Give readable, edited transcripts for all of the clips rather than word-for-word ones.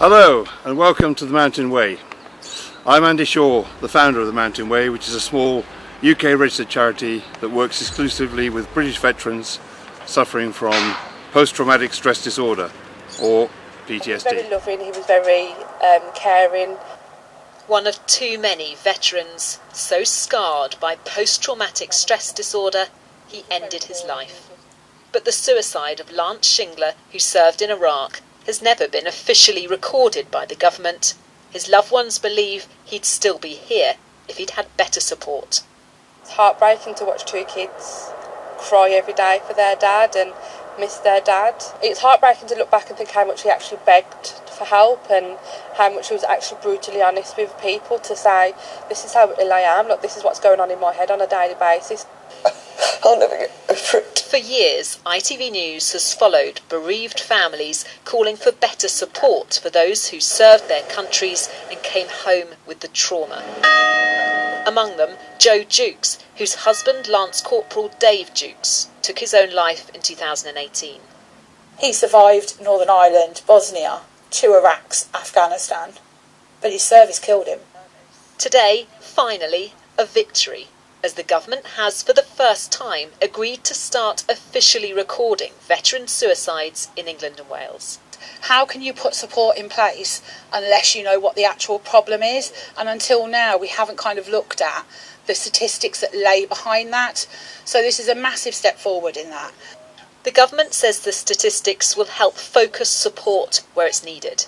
Hello and welcome to the Mountain Way. I'm Andy Shaw, the founder of the Mountain Way, which is a small UK registered charity that works exclusively with British veterans suffering from post-traumatic stress disorder, or PTSD. He was very loving, he was very caring. One of too many veterans so scarred by post-traumatic stress disorder, he ended his life. But the suicide of Lance Shingler, who served in Iraq, has never been officially recorded by the government. His loved ones believe he'd still be here if he'd had better support. It's heartbreaking to watch two kids cry every day for their dad and miss their dad. It's heartbreaking to look back and think how much he actually begged for help and how much he was actually brutally honest with people to say, this is how ill I am, look, this is what's going on in my head on a daily basis. I'll never get over it. For years, ITV News has followed bereaved families calling for better support for those who served their countries and came home with the trauma. Among them, Joe Jukes, whose husband, Lance Corporal Dave Jukes, took his own life in 2018. He survived Northern Ireland, Bosnia, 2 Iraqs, Afghanistan, but his service killed him. Today, finally, a victory, as the government has for the first time agreed to start officially recording veteran suicides in England and Wales. How can you put support in place unless you know what the actual problem is? And until now, we haven't kind of looked at the statistics that lay behind that. So this is a massive step forward in that. The government says the statistics will help focus support where it's needed.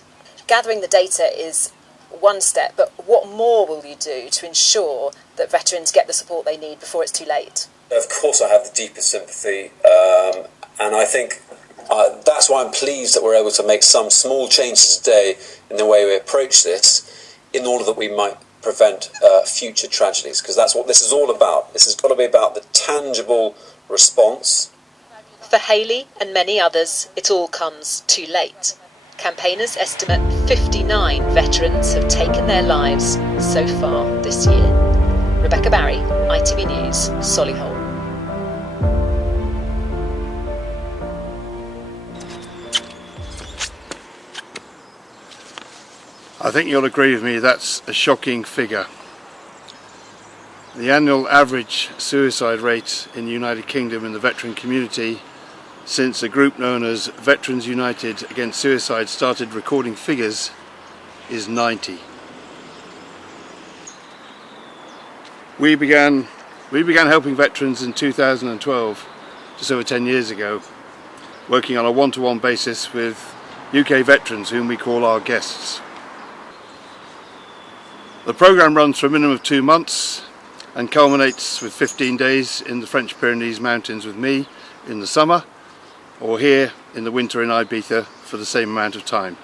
Gathering the data is one step, but what more will you do to ensure that veterans get the support they need before it's too late? Of course I have the deepest sympathy, and I think that's why I'm pleased that we're able to make some small changes today in the way we approach this in order that we might prevent future tragedies, because that's what this is all about. This has got to be about the tangible response. For Hayley and many others, it all comes too late. Campaigners estimate 59 veterans have taken their lives so far this year. Rebecca Barry, ITV News, Solihull. I think you'll agree with me that's a shocking figure. The annual average suicide rate in the United Kingdom in the veteran community since a group known as Veterans United Against Suicide started recording figures is 90. We began helping veterans in 2012, just over 10 years ago, working on a one-to-one basis with UK veterans whom we call our guests. The programme runs for a minimum of 2 months and culminates with 15 days in the French Pyrenees Mountains with me in the summer, or here in the winter in Ibiza for the same amount of time.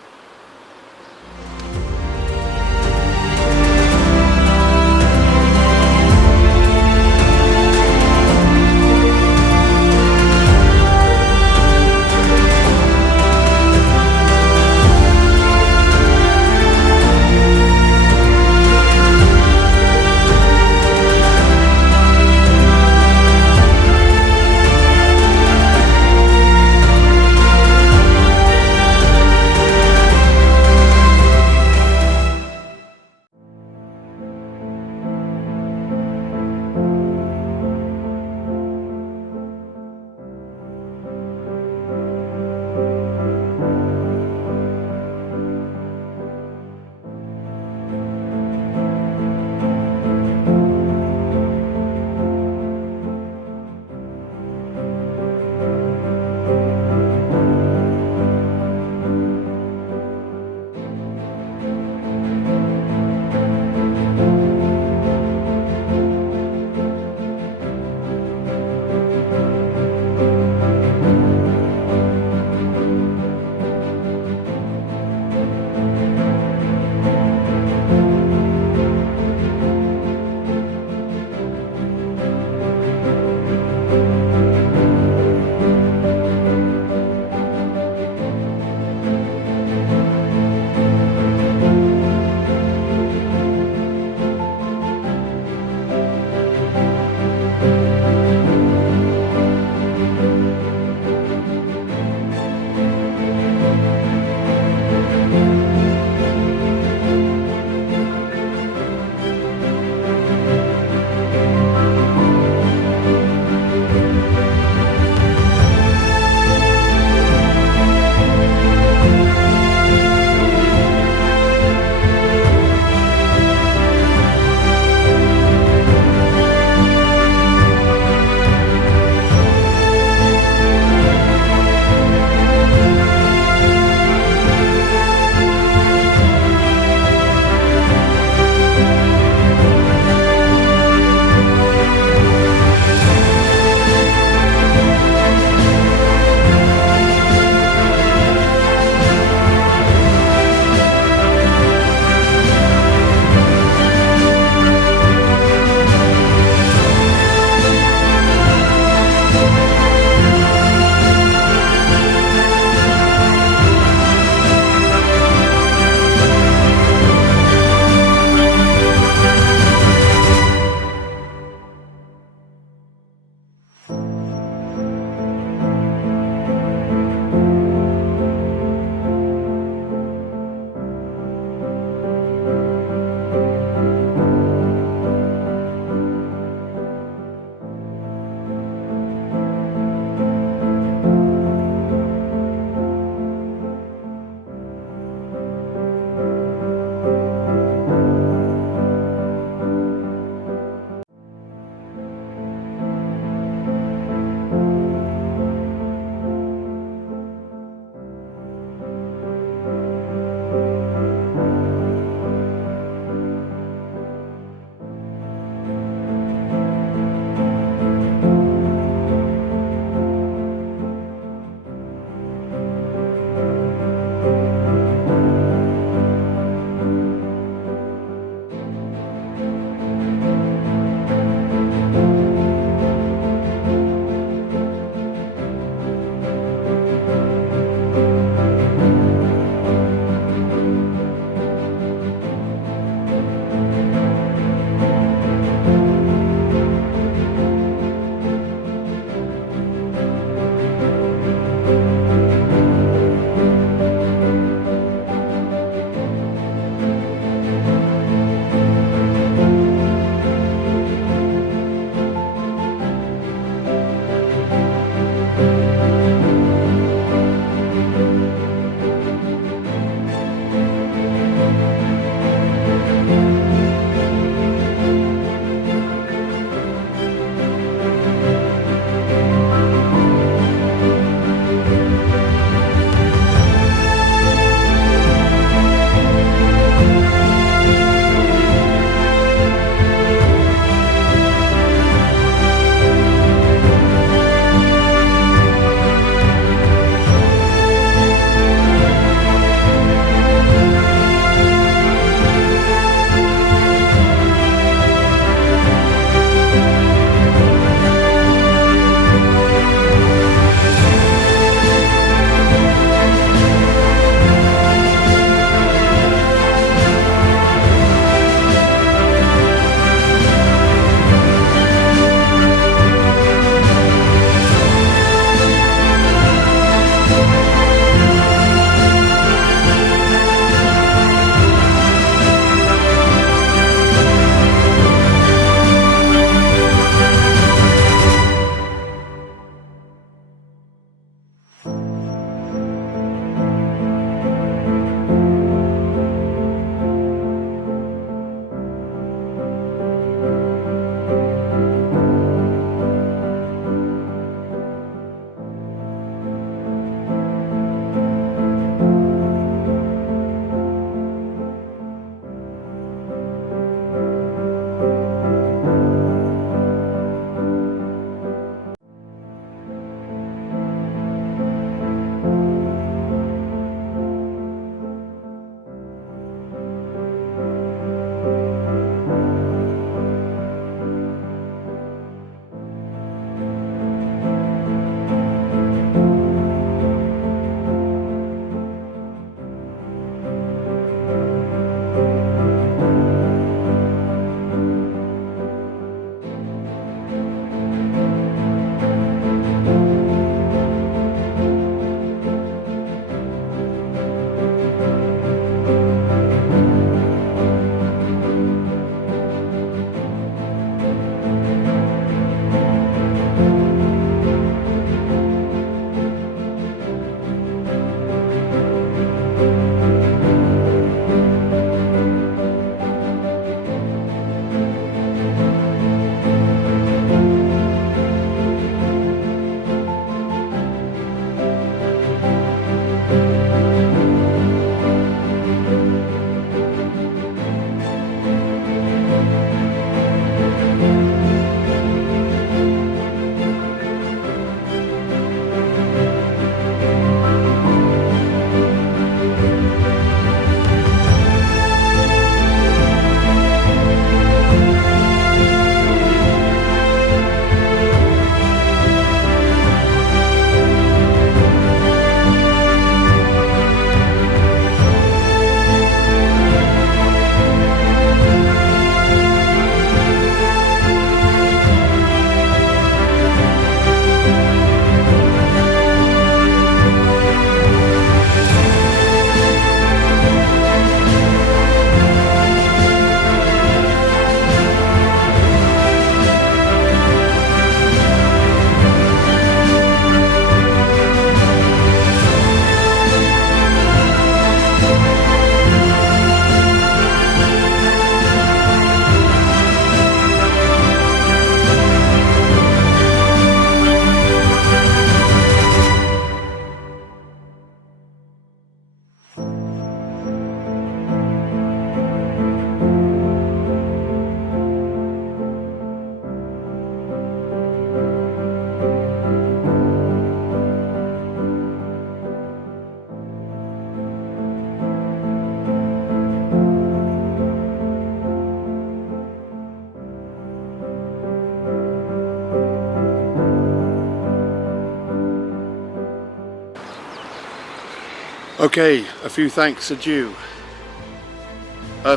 Okay, a few thanks are due.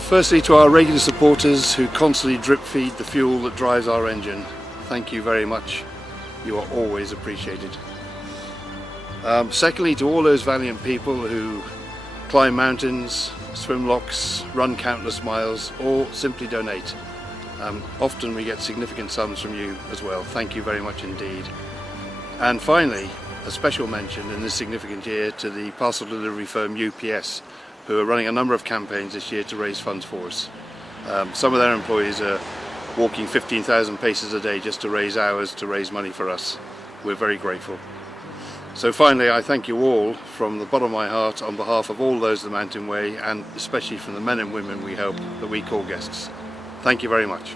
Firstly, to our regular supporters who constantly drip feed the fuel that drives our engine. Thank you very much. You are always appreciated. Secondly, to all those valiant people who climb mountains, swim locks, run countless miles, or simply donate. Often we get significant sums from you as well. Thank you very much indeed. And finally, a special mention in this significant year to the parcel delivery firm UPS, who are running a number of campaigns this year to raise funds for us. Some of their employees are walking 15,000 paces a day just to raise hours to raise money for us. We're very grateful. So finally, I thank you all from the bottom of my heart on behalf of all those of the Mountain Way, and especially from the men and women we help that we call guests. Thank you very much.